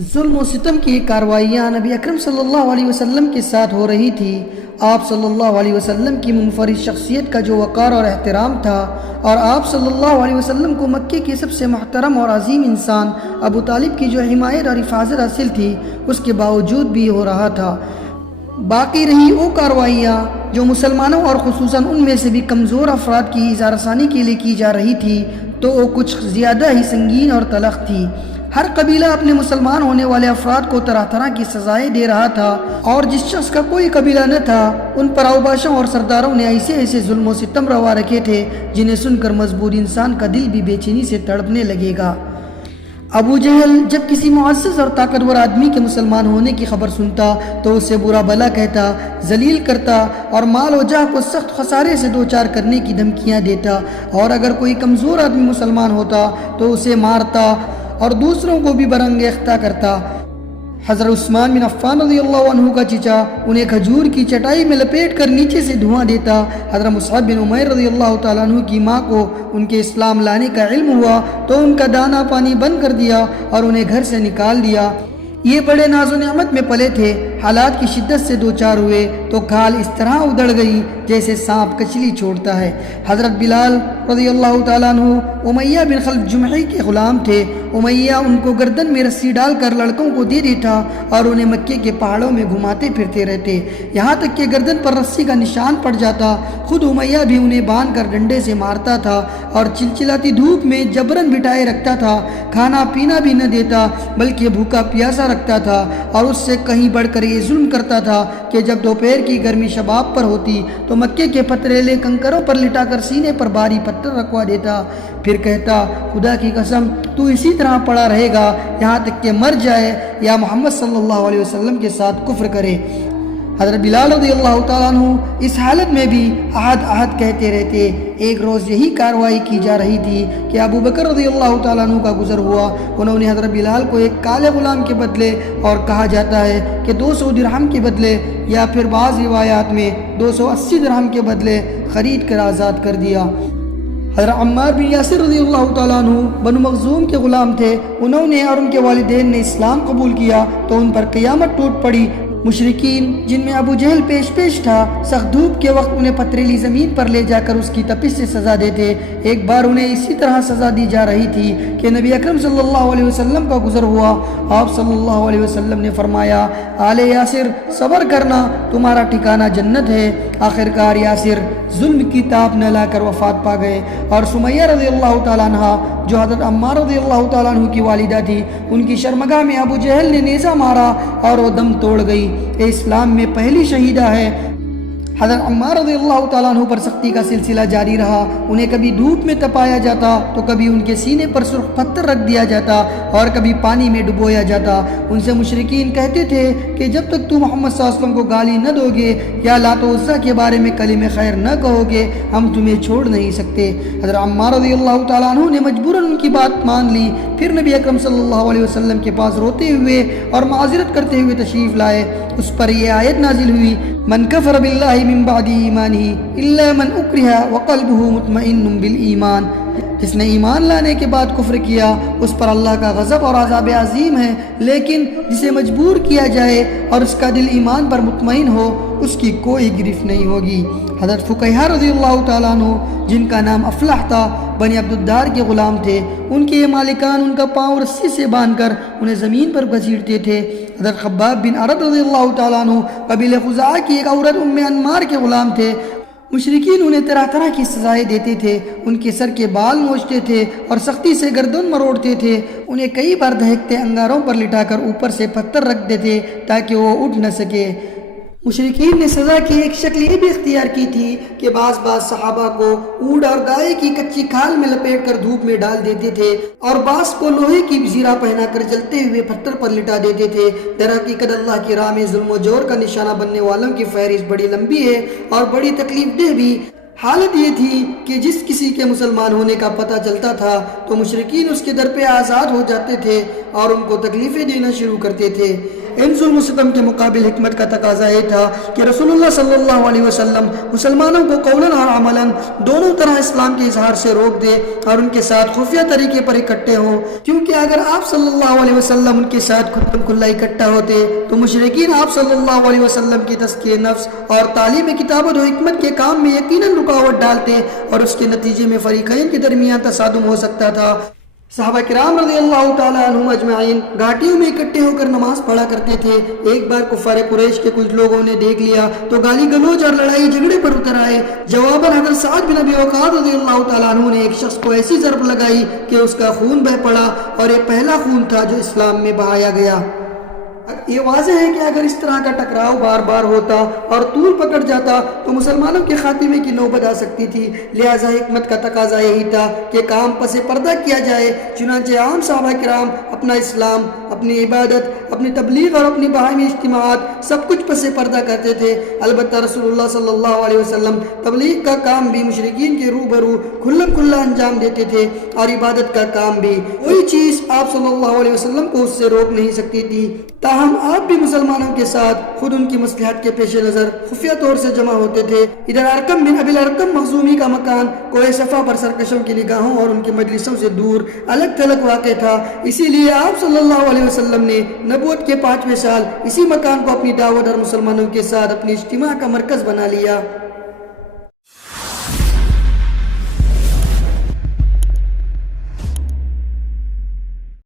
ظلم و ستم کی کارروائیاں نبی اکرم صلی اللہ علیہ وسلم کے ساتھ ہو رہی تھی۔ آپ صلی اللہ علیہ وسلم کی منفرد شخصیت کا جو وقار اور احترام تھا، اور آپ صلی اللہ علیہ وسلم کو مکے کے سب سے محترم اور عظیم انسان ابو طالب کی جو حمایت اور حفاظت حاصل تھی، اس کے باوجود بھی ہو رہا تھا۔ باقی رہی وہ کارروائیاں جو مسلمانوں اور خصوصاً ان میں سے بھی کمزور افراد کی اظہار ثانی کے لیے کی جا رہی تھی، تو وہ کچھ زیادہ ہی سنگین اور تلخ تھی۔ ہر قبیلہ اپنے مسلمان ہونے والے افراد کو طرح طرح کی سزائیں دے رہا تھا، اور جس شخص کا کوئی قبیلہ نہ تھا، ان پر اوباشوں اور سرداروں نے ایسے ظلم و ستم روا رکھے تھے جنہیں سن کر مجبور انسان کا دل بھی بے چینی سے تڑپنے لگے گا۔ ابو جہل جب کسی معزز اور طاقتور آدمی کے مسلمان ہونے کی خبر سنتا تو اسے برا بھلا کہتا، ذلیل کرتا اور مال و جاہ کو سخت خسارے سے دوچار کرنے کی دھمکیاں دیتا، اور اگر کوئی کمزور آدمی مسلمان ہوتا تو اسے مارتا اور دوسروں کو بھی برانگیختہ کرتا۔ حضرت عثمان بن عفان رضی اللہ عنہ کا چچا انہیں کھجور کی چٹائی میں لپیٹ کر نیچے سے دھواں دیتا۔ حضرت مصعب بن عمیر رضی اللہ تعالیٰ عنہ کی ماں کو ان کے اسلام لانے کا علم ہوا تو ان کا دانا پانی بند کر دیا اور انہیں گھر سے نکال دیا۔ یہ بڑے ناز و نعمت میں پلے تھے، حالات کی شدت سے دوچار ہوئے تو کھال اس طرح ادڑ گئی جیسے سانپ کچلی چھوڑتا ہے۔ حضرت بلال رضی اللہ تعالیٰ عنہ امیہ بن خلف جمحی کے غلام تھے۔ امیہ ان کو گردن میں رسی ڈال کر لڑکوں کو دے دیتا اور انہیں مکے کے پہاڑوں میں گھماتے پھرتے رہتے، یہاں تک کہ گردن پر رسی کا نشان پڑ جاتا۔ خود امیہ بھی انہیں باندھ کر ڈنڈے سے مارتا تھا اور چلچلاتی دھوپ میں جبرن بٹھائے رکھتا تھا، کھانا پینا بھی نہ دیتا بلکہ بھوکا پیاسا رکھتا تھا، اور اس سے کہیں بڑھ کر یہ ظلم کرتا تھا کہ جب دوپہر کی گرمی شباب پر ہوتی تو مکے کے پتریلے کنکروں پر لٹا کر سینے پر بھاری پتھر رکھوا دیتا، پھر کہتا، خدا کی قسم تو اسی طرح پڑا رہے گا یہاں تک کہ مر جائے یا محمد صلی اللہ علیہ وسلم کے ساتھ کفر کرے۔ حضرت بلال رضی اللہ تعالیٰ عنہ اس حالت میں بھی احد احد کہتے رہتے۔ ایک روز یہی کارروائی کی جا رہی تھی کہ ابو بکر رضی اللہ تعالیٰ عنہ کا گزر ہوا۔ انہوں نے حضرت بلال کو ایک کالے غلام کے بدلے، اور کہا جاتا ہے کہ 200 درہم کے بدلے یا پھر بعض روایات میں 280 درہم کے بدلے خرید کر آزاد کر دیا۔ حضرت عمار بن یاسر رضی اللہ تعالیٰ عنہ بنو مخزوم کے غلام تھے۔ انہوں نے اور ان کے والدین نے اسلام قبول کیا تو ان پر قیامت ٹوٹ پڑی۔ مشرکین جن میں ابو جہل پیش تھا، سخت دھوپ کے وقت انہیں پتھریلی زمین پر لے جا کر اس کی تپش سے سزا دیتے۔ ایک بار انہیں اسی طرح سزا دی جا رہی تھی کہ نبی اکرم صلی اللہ علیہ وسلم کا گزر ہوا۔ آپ صلی اللہ علیہ وسلم نے فرمایا، آل یاسر صبر کرنا، تمہارا ٹھکانہ جنت ہے۔ آخرکار یاسر ظلم کی تاپ نہ لا کر وفات پا گئے، اور سمیہ رضی اللہ تعالیٰ عنہ جو حضرت عمار رضی اللہ تعالیٰ عنہ کی والدہ تھی، ان کی شرمگاہ میں ابو جہل نے نیزہ مارا اور وہ دم توڑ گئی۔ یہ اسلام میں پہلی شہیدہ ہے۔ حضرت عمار رضی اللہ تعالیٰ عنہ پر سختی کا سلسلہ جاری رہا۔ انہیں کبھی دھوپ میں تپایا جاتا تو کبھی ان کے سینے پر سرخ پتھر رکھ دیا جاتا اور کبھی پانی میں ڈبویا جاتا۔ ان سے مشرکین کہتے تھے کہ جب تک تو محمد صلی اللہ علیہ وسلم کو گالی نہ دو گے یا لات و عزیٰ کے بارے میں کلمہ خیر نہ کہو گے، ہم تمہیں چھوڑ نہیں سکتے۔ حضرت عمار رضی اللہ تعالیٰ عنہ نے مجبوراً ان کی بات مان لی، پھر نبی اکرم صلی اللہ علیہ وسلم کے پاس روتے ہوئے اور معذرت کرتے ہوئے تشریف لائے۔ اس پر یہ آیت نازل ہوئی، من کفر باللہ من بعد ایمانہ الا من اکرہ وقلبہ مطمئن بالایمان۔ جس نے ایمان لانے کے بعد کفر کیا اس پر اللہ کا غضب اور عذاب عظیم ہے، لیکن جسے مجبور کیا جائے اور اس کا دل ایمان پر مطمئن ہو، اس کی کوئی گرفت نہیں ہوگی۔ حضرت فقیہ رضی اللہ تعالیٰ عنہ جن کا نام افلح تھا، بنی عبدالدار کے غلام تھے۔ ان کے مالکان ان کا پاؤں رسی سے باندھ کر انہیں زمین پر گھسیٹتے تھے۔ حضرت خباب بن عرد رضی اللہ تعالیٰ عنہ قبیلہ خزاعہ کی ایک عورت ام انمار کے غلام تھے۔ مشرکین انہیں طرح طرح کی سزائیں دیتے تھے، ان کے سر کے بال نوچتے تھے اور سختی سے گردن مروڑتے تھے۔ انہیں کئی بار دہکتے انگاروں پر لٹا کر اوپر سے پتھر رکھ دیتے تاکہ وہ اٹھ نہ سکے۔ مشرکین نے سزا کی ایک شکل یہ بھی اختیار کی تھی کہ بعض صحابہ کو اونٹ اور گائے کی کچی کھال میں لپیٹ کر دھوپ میں ڈال دیتے تھے، اور بعض کو لوہے کی زیرہ پہنا کر جلتے ہوئے پتھر پر لٹا دیتے تھے۔ در حقیقت اللہ کی راہ میں ظلم و جور کا نشانہ بننے والوں کی فہرست بڑی لمبی ہے اور بڑی تکلیف دہ بھی۔ حالت یہ تھی کہ جس کسی کے مسلمان ہونے کا پتہ چلتا تھا تو مشرکین اس کے در پہ آزاد ہو جاتے تھے اور ان کو تکلیفیں دینا شروع کرتے تھے۔ ان ظلم و ستم کے مقابل حکمت کا تقاضا یہ تھا کہ رسول اللہ صلی اللہ علیہ وسلم مسلمانوں کو قولاً اور عملاً دونوں طرح اسلام کے اظہار سے روک دے اور ان کے ساتھ خفیہ طریقے پر اکٹھے ہوں، کیونکہ اگر آپ صلی اللہ علیہ وسلم ان کے ساتھ کھلم کھلا اکٹھا ہوتے تو مشرکین آپ صلی اللہ علیہ وسلم کی تزکیہ نفس اور تعلیم کتابت و حکمت کے کام میں یقیناً رکاوٹ ڈالتے اور اس کے نتیجے میں فریقین کے درمیان تصادم ہو سکتا تھا۔ صحابہ کرام رضی اللہ تعالیٰ عنہم اجمعین گھاٹیوں میں اکٹھے ہو کر نماز پڑھا کرتے تھے۔ ایک بار کفار قریش کے کچھ لوگوں نے دیکھ لیا تو گالی گلوچ اور لڑائی جھگڑے پر اتر آئے۔ جواباً حضرت سعد بن ابی وقاص رضی اللہ تعالیٰ عنہ نے ایک شخص کو ایسی ضرب لگائی کہ اس کا خون بہہ پڑا، اور یہ پہلا خون تھا جو اسلام میں بہایا گیا۔ یہ واضح ہے کہ اگر اس طرح کا ٹکراؤ بار بار ہوتا اور طول پکڑ جاتا تو مسلمانوں کے خاتمے کی نوبت آ سکتی تھی، لہٰذا حکمت کا تقاضا یہی تھا کہ کام پس پردہ کیا جائے۔ چنانچہ عام صحابہ کرام اپنا اسلام، اپنی عبادت، اپنی تبلیغ اور اپنی باہمی اجتماعات سب کچھ پس پردہ کرتے تھے۔ البتہ رسول اللہ صلی اللہ علیہ وسلم تبلیغ کا کام بھی مشرکین کے روبرو کھلم کھلا انجام دیتے تھے، اور عبادت کا کام بھی۔ کوئی چیز آپ صلی اللہ علیہ وسلم کو اس سے روک نہیں سکتی تھی۔ تاہم آپ بھی مسلمانوں کے ساتھ خود ان کی مصلحت کے پیش نظر خفیہ طور سے جمع ہوتے تھے۔ ادھر ارقم بن ابی الارقم مخزومی کا مکان کوہ صفا پر سرکشوں کی نگاہوں اور ان کی مجلسوں سے دور الگ تھلگ واقع تھا، اسی لیے آپ صلی اللہ علیہ وسلم نے نبوت کے 5ویں سال اسی مکان کو اپنی دعوت اور مسلمانوں کے ساتھ اپنی اجتماع کا مرکز بنا لیا۔